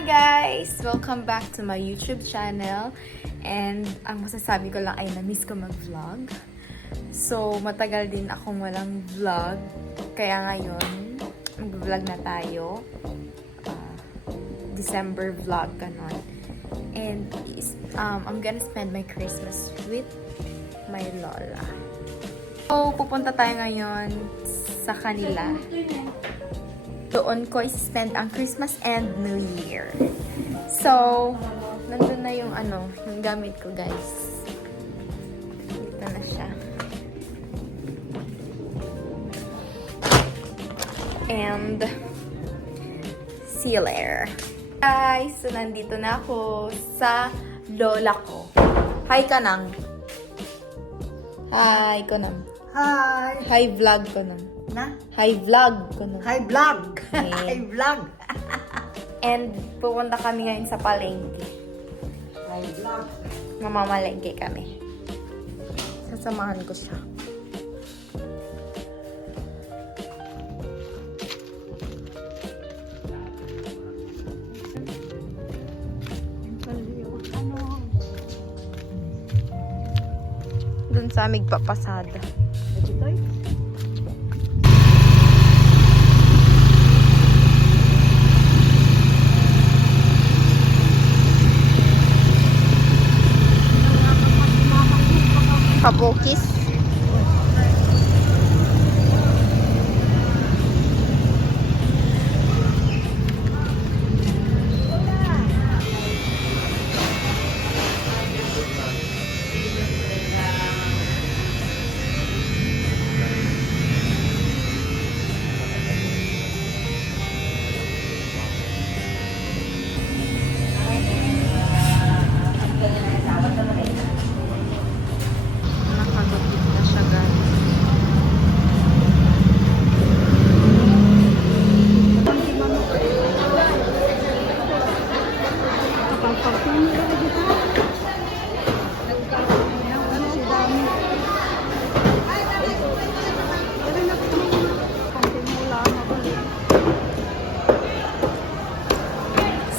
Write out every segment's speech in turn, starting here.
Hi guys! Welcome back to my YouTube channel. And ang masasabi ko lang ay na-miss ko mag-vlog. So, matagal din akong walang vlog. Kaya ngayon, mag-vlog na tayo. December vlog, ganon. And I'm gonna spend my Christmas with my lola. So, pupunta tayo ngayon sa kanila. Doon ko i-spend ang Christmas and New Year. So, nandun na yung yung gamit ko, guys. Dito na siya. And sealer. Guys, so nandito na ako sa lola ko. Hi, Kanang. Hi, Kanang. Hi! Hi, vlog ko nang. Na? Hi, vlog ko nang. Hi, vlog! Yeah. Hi, vlog! And pupunta kami ngayon sa palengke. Hi, vlog! Mamamalengke kami. Sasamahan ko siya. Doon sa aming papasada. Kabukis. Nakagupit na siya, guys.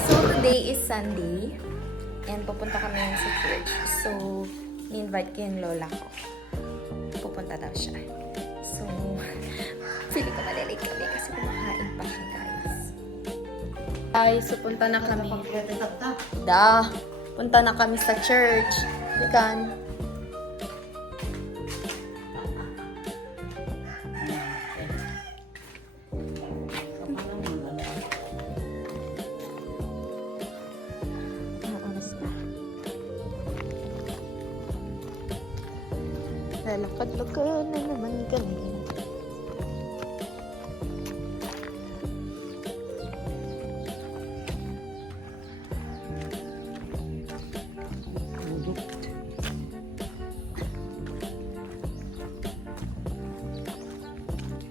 So, today is Sunday. And pupunta kami sa church. So, ni-invite ko yung lola ko. Pupunta daw siya. So, pili ko malilate kami kasi kumakain pa siya, guys. Guys, so punta na kami. Punta na kami sa church. Ikan. Lalakad-lakad na naman kami.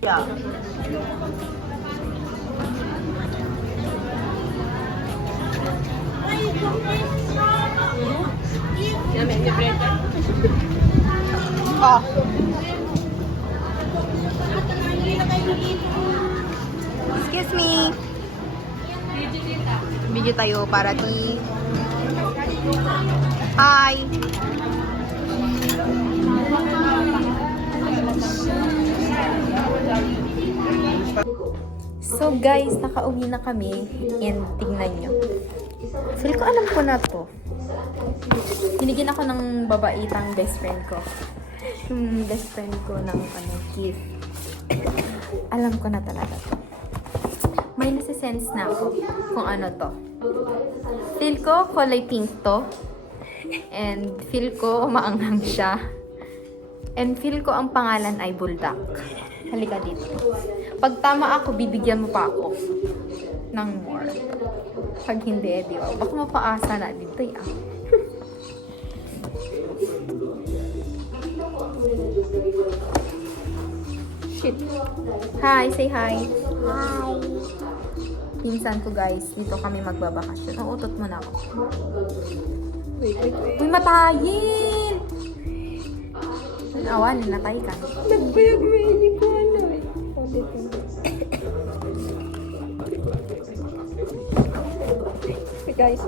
Yeah. Oh. Excuse me. Video tayo para di. Hi. So guys, nakauwi na kami and tingnan nyo. Feel ko alam ko na to. Hinigin ako ng babaitang best friend ko. Yung best friend ko ng gift. Alam ko na talaga to. May nasa-sense na ako kung ano to. Feel ko kulay pink to. And feel ko maanghang siya. And feel ko ang pangalan ay Buldak. Halika dito. Pag tama ako, bibigyan mo pa ako ng more. Pag hindi, di ba? Baka mapaasa na dito ya. Shit. Hi, say hi. Hi! Pinsan ko, guys. Dito kami magbabakasyon. Oh, utot mo na ako. Uy, matayin! Awan, natay ka. Nagbayag mo hindi ko ano eh. guys.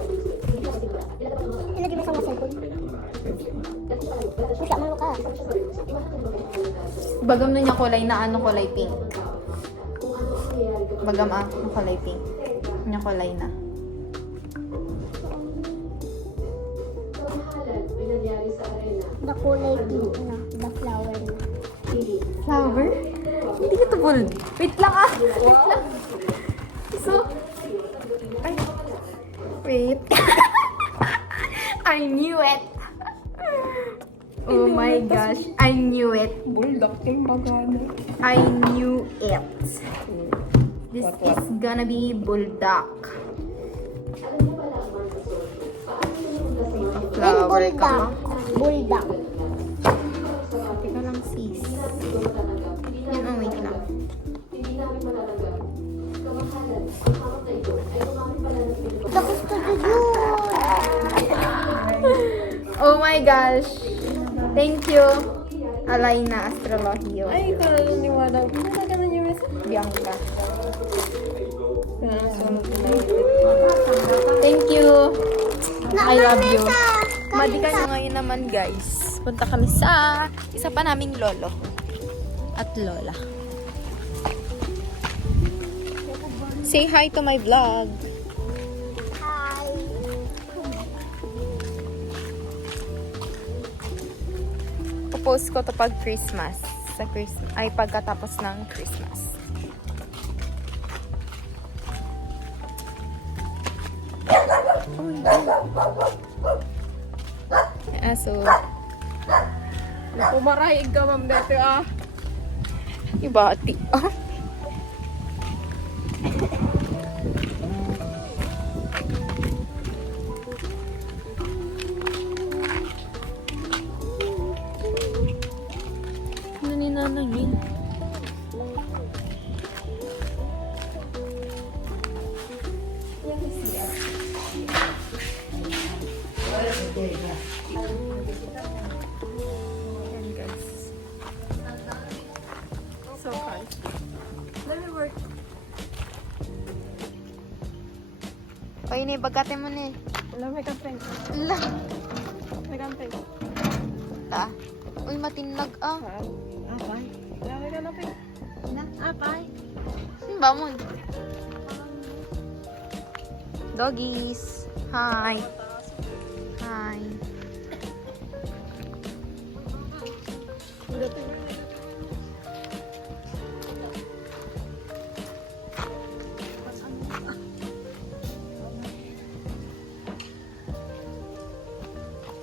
Ilagay mo sa mga cellphone. Wala, malo ka. Bagam na niya kulay na ano, kulay pink. Bagam ang kulay pink. Niya kulay na. The kulay pink na. The flower na. Flower? Hindi ito bold. Wait lang ah. Wait lang. So, ay. Wait. I knew it. Oh my gosh. I knew it. Bulldog team bagana. I knew it. This is gonna be bulldog. Flower ka. Bulldog. Teka lang sis. Yan oh, wait lang. Tapos to yun. Oh my gosh. Thank you. Alaina Astrologio. Ay, ikaw na naniwala. Wala ka na yung message. Bianca. Sunod na Thank you. I love you. Mesa. Madika nyo ngayon naman guys. Punta kami sa isa pa naming lolo. At lola. Say hi to my vlog. Hi. Popost ko to pag Christmas. Sa Christmas. Ay, pagkatapos ng Christmas. Aso. Pumarayig ka, ma'am, dito ah. Ibati. Ah. Ano ni nanay yun? Yan guys. So fun. Let me work. O ini, bagate mo ni. Wala, may kampeng. La. May kampeng. La. Uy, matinag ah. Apay. Wala, may kampeng. Apay. Simba mo. Doggies. Hi. Hi.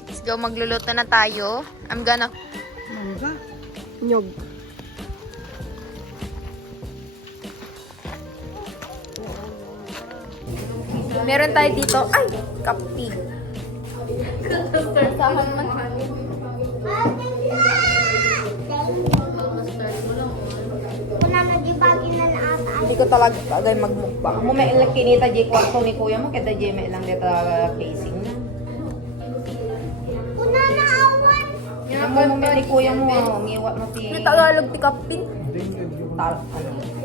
Let's go, magluluto na tayo. I'm gonna... Mangga. Nyog. Meron tayo dito. Ay! Kapi. Sahan man. Wala na di bagay na naata. Hindi ko talaga agay magmukbang. Mo may ilang kinita di kwarto ni kuya mo kada di may ilang dito casing na. Una na awan. Yung mo may ni kuya mo miwat mo ti. Ni Tagalog ti kapin. Ano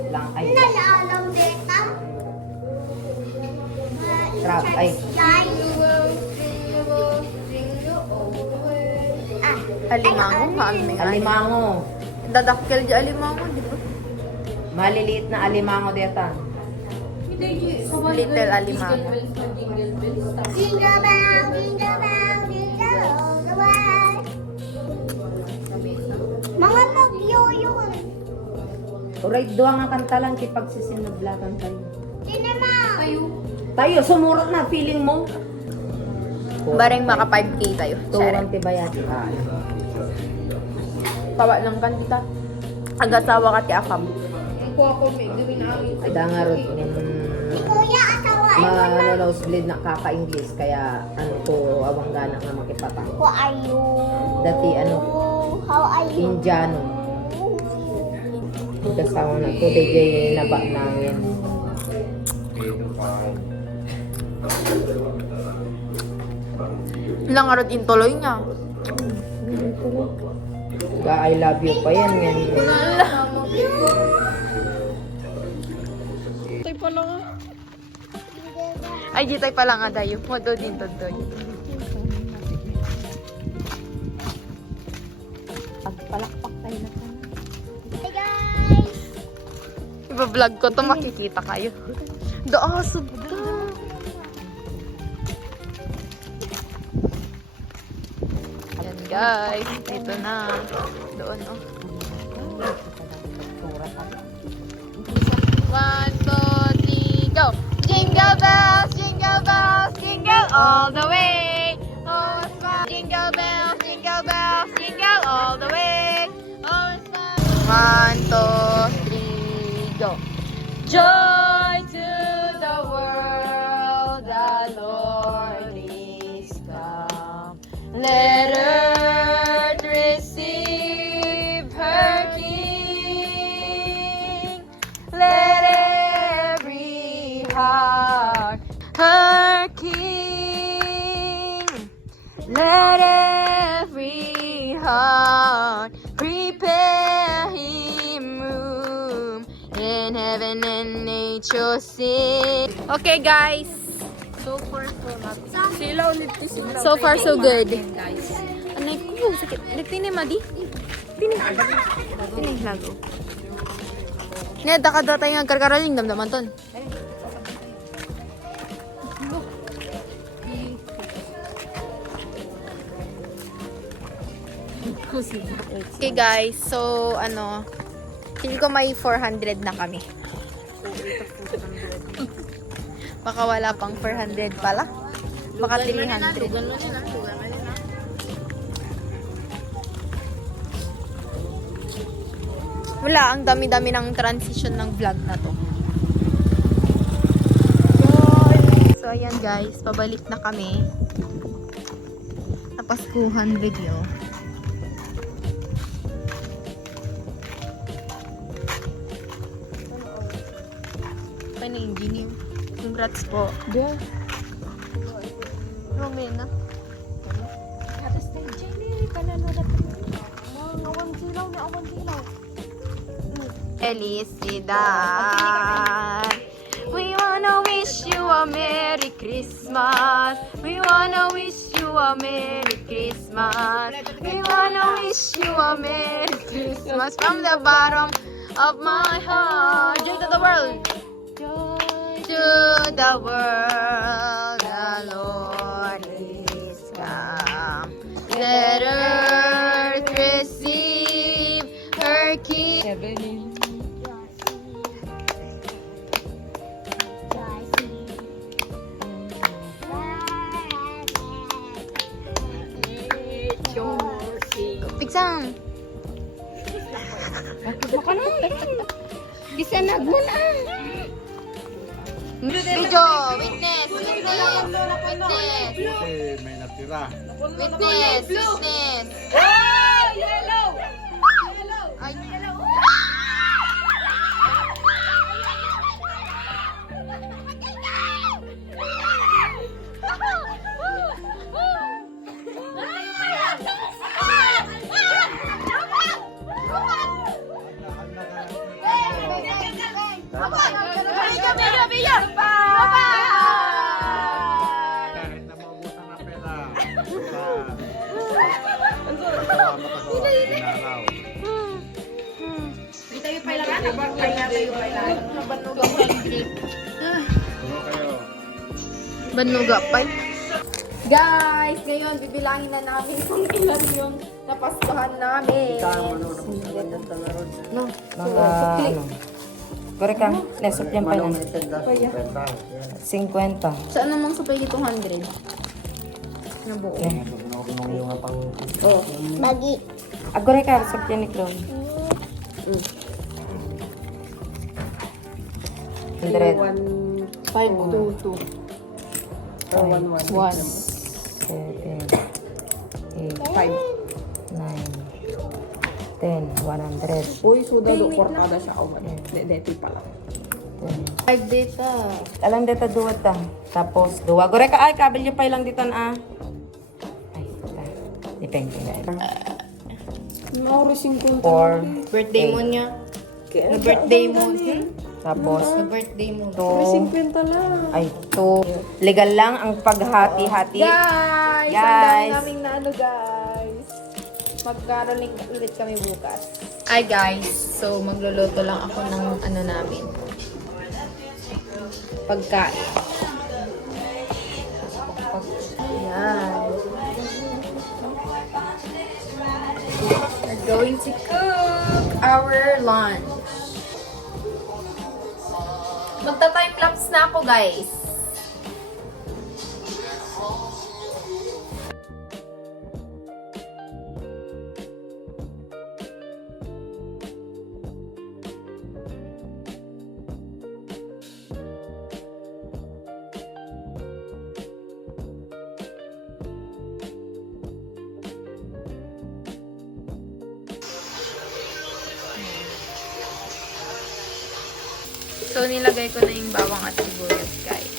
lang ay Nalalaw beta. trap ay alimango haan may Alimango. dadakkel di alimango di ba? Maliliit na alimango deta. Little alimango. Jingle bell, jingle bell, jingle all the way. Mga nagyoyo. Uray, doa nga kantalan kay pagsisinublakan tayo. Tinema. Tayo, sumurot na, feeling mo. Bareng maka 5K tayo. Tuwang tibayati. Tawa lang kan kita. Agasawa ka ti akam. Ada nga ron, Kuya, asawa ay wala. ma-nosebleed na kaka-English, kaya ano to, awang gana nga makipatang. Who are you? Dati ano, How are you? Indiano. Kasawa na to, DJ naba namin. Ilang arot intuloy niya. I love you pa yan. Yan. Tay pa lang ah. Ay, gitay pala nga dayo. Modo din to doy. Pagpalakpak tayo na tayo. Hey guys! Iba-vlog ko to, makikita kayo. Daasog ka. Ayan guys, dito na. Doon oh. 1, 2, 3, go! Jingle bells, jingle all the way. Oh, it's fun. Jingle bells, jingle all the way. Oh, it's fun. 1, 2, 3, go! Joy to the world, the Lord is come. Let earth receive her King. Let every heart her King. Let every heart prepare him room in heaven and nature sing. Okay guys. So far So good. Anay ko, sakit. Nagtinig madi. Tinig lago. Neda ka daw tayo nga karkaraling damdaman ton. Okay guys, so feel ko may 400 na kami. Baka wala pang 400 pala. Baka 300. Wala, ang dami-dami ng transition ng vlog na to. So, ayan guys, pabalik na kami. Napaskuhan video. Ano engineer? Congrats po. Yeah. Romena. Atas tayo, Jenny. Panano na po. Awan silaw na awan silaw. Felicidad. We wanna wish you a Merry Christmas. We wanna wish you a Merry Christmas. We wanna wish you a Merry Christmas from the bottom of my heart. Joy to the world. To the world, the Lord is come. Let earth receive her King. Pigsang. Bisa nagmuna. Video, witness. May natira. Witness. Ay. Kahit na maubusan ng pera. Salamat ako. Inaraw. Tulo kayo. Banuga pa. Guys, ngayon bibilangin na namin kung ilan yung napaskuhan namin. No. Mga ano. Correct ka. Lesot yan pa lang. 50. Saan namang supay dito 100? Nabuo. Bagi. Correct ka. Lesot yan ni Clone. 100. 522. 5, 1. 7, 8, 5. 9, 10, 100. Uy, suda do portada siya awan. Deti pala. 5 data. Alam dito duwat ta. Tapos duwa. Correct ka. Ay, kabil yung pa lang dito na. Ay, depende na. Mauro 50. 4, Birthday mo niya. Birthday mo. Tapos, birthday mo. to. 50 lang. Ay, to. Legal lang ang paghati-hati. Guys! Guys. Ang dami naming na ano, guys. Magkaroling ulit kami bukas. Ay guys, so magluluto lang ako ng ano namin. Pagkain. Yan. We're going to cook our lunch. Magta-time-lapse na ako, guys. So, nilagay ko na yung bawang at sibuyas, guys.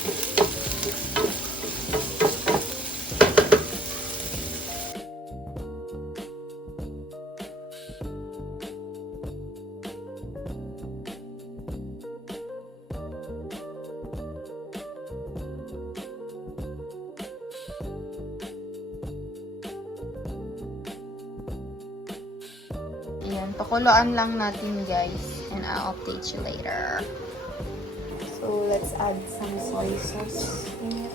Ayan, pakuluan lang natin, guys. And I'll update you later. So, let's add some soy sauce in it.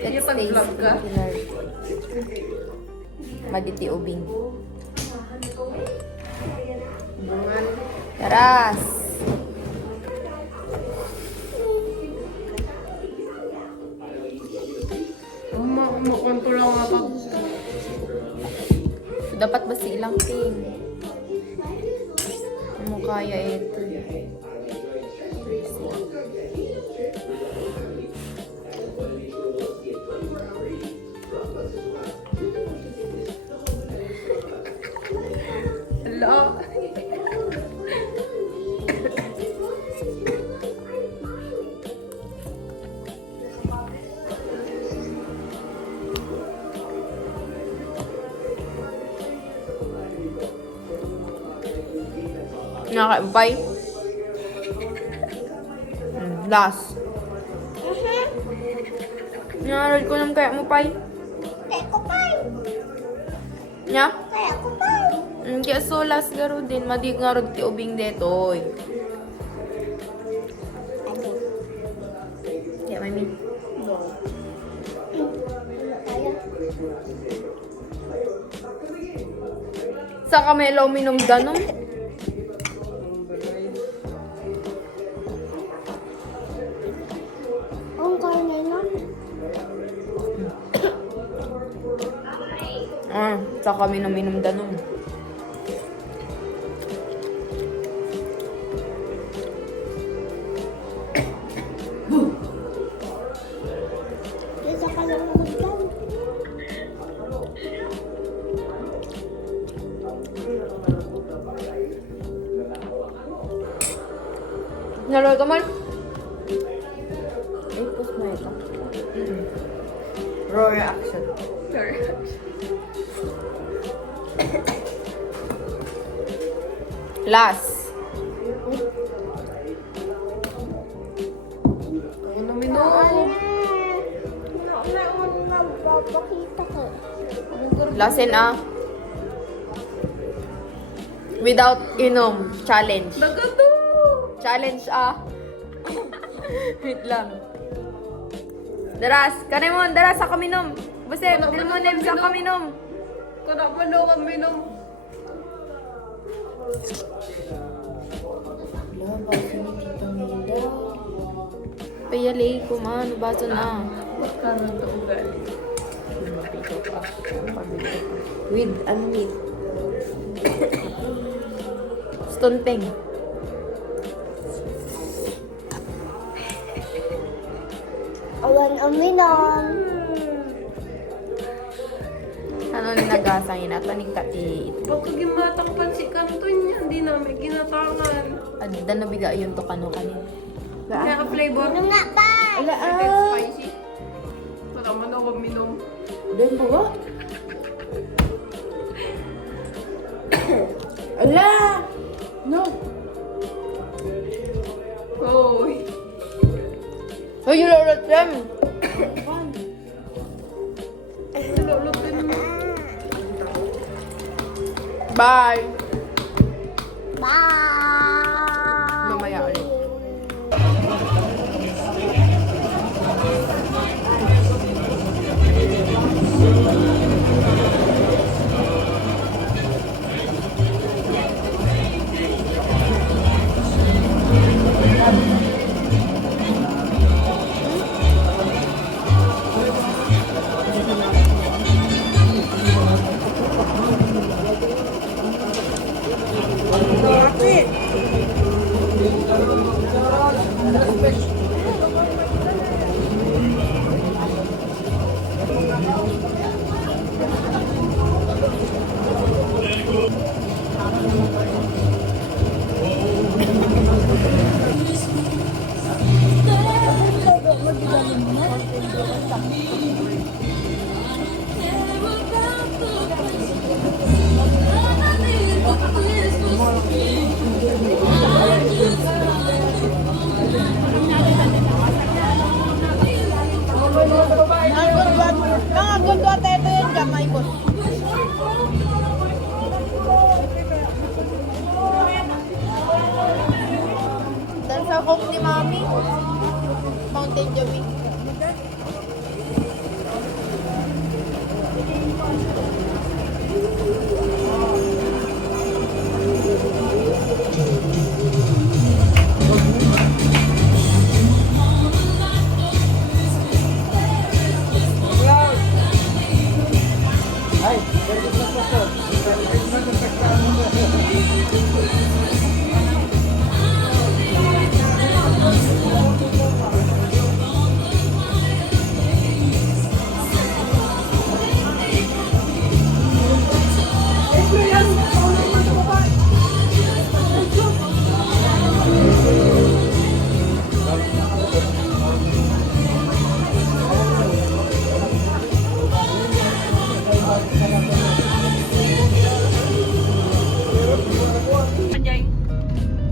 Let's taste ka? Maditi ubing. Taras! Umakonto lang ako. Dapat ba silang ting? Ano kaya ito? Hello? Nakakaibay. Last. Narod ko nang kaya mo, Pai. Kaya ko pa. Nya? Kaya ko pa. Kaya so last garo din. Madig nga rod ti ubing deto. Kaya mami. Sa kami ilaw minom danom. Ang kaya nun. Sa kami minom danom. Isa ka lang naman dyan. Nalol ka man? Ay, post mo ito. Raw reaction. Last. Ano minom? Magpapakita ko. Lasin without inom. Challenge. Nagato! Challenge Wait lang. Daras, kanay mo, daras sa kaminom. Basta, dil mo na sa kaminom. Kuna pa no kami nung... Payali ko man, baso na. Karoon to ugali. With, with? Stone peng. Awan aminom. nagasan yun. Ato nagkati. Pagkagimatang pansi kanto niya, hindi namin ginatangan. Adda na biga yun to kano kanin. Kaya flavor. Ano nga ba? Ala Spicy. Para man ako minom. Den buwa. Ala! No. Hoy. Oh, you lolot them. Lulutin mo. Bye. Bye! Mamaya ulit. Dan sa coke ni Mami. Mountain Dew.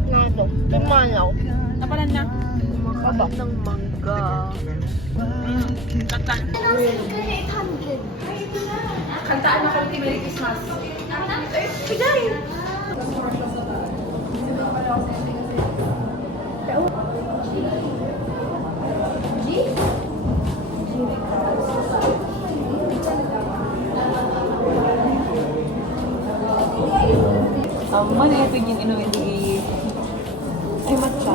Nado. Tumanaw. Napalan na. Makabak ng mangga. Kantaan na kami Merry Christmas. Sigay! Mana ito yung inuwi di ay matcha.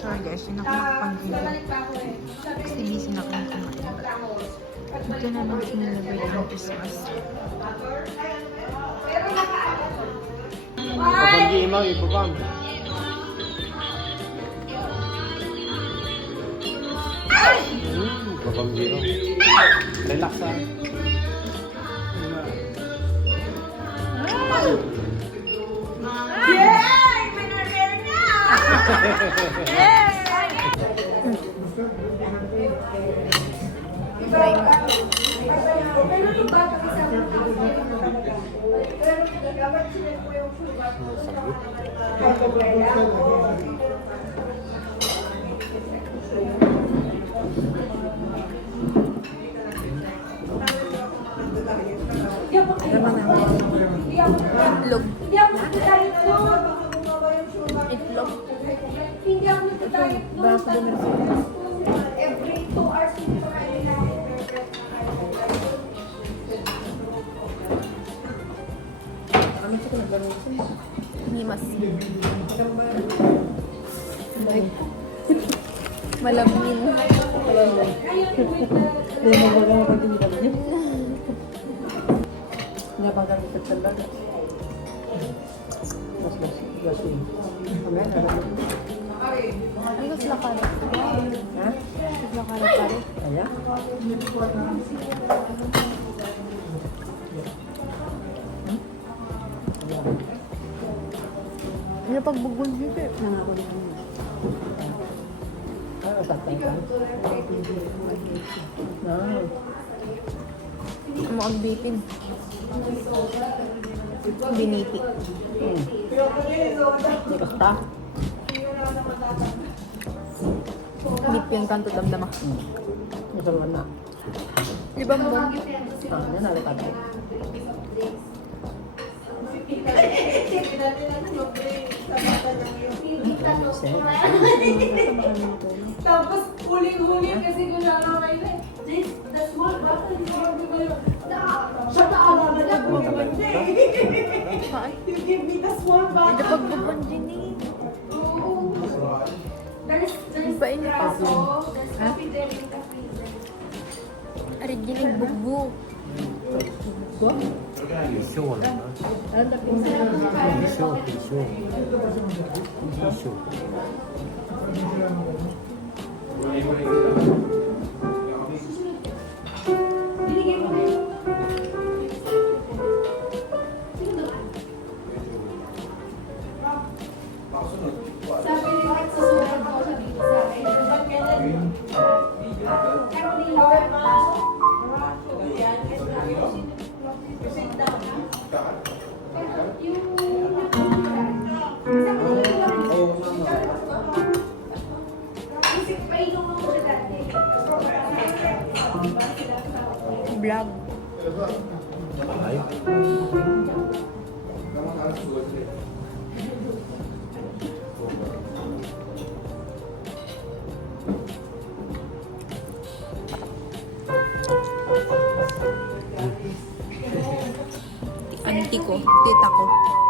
Sorry guys, yun ako nakapag-video. Kasi busy na kami kumain. Ito naman sinilabay ang Christmas. Kapag imang ipapam. Kapag imang. Relax ah. Itlog. Itlog. Himas. Malamin. Nabagal ito talaga. Mas Ano sila kare? Ha? Sila kare. Kaya? Ano pagbugol dito? Nangako niya. Ano sa tayo? Mo ang bitin. Biniti. Di basta. Bit yung kanto damdama. Ito man na. Di ba mo? Yan na rin. Tapos huling-huli kasi kung nakamay na the small bottle is Shut the alaman na po naman You give me the small Hindi bottle. pagbugol din eh. There's Iba yun yung espresso, there's coffee there in the freezer. Ari ginig bugbo. 쇼 하나. 쇼. Sabi nila, susunod ko siya dito sa akin. Vlog. Auntie ko, tita ko.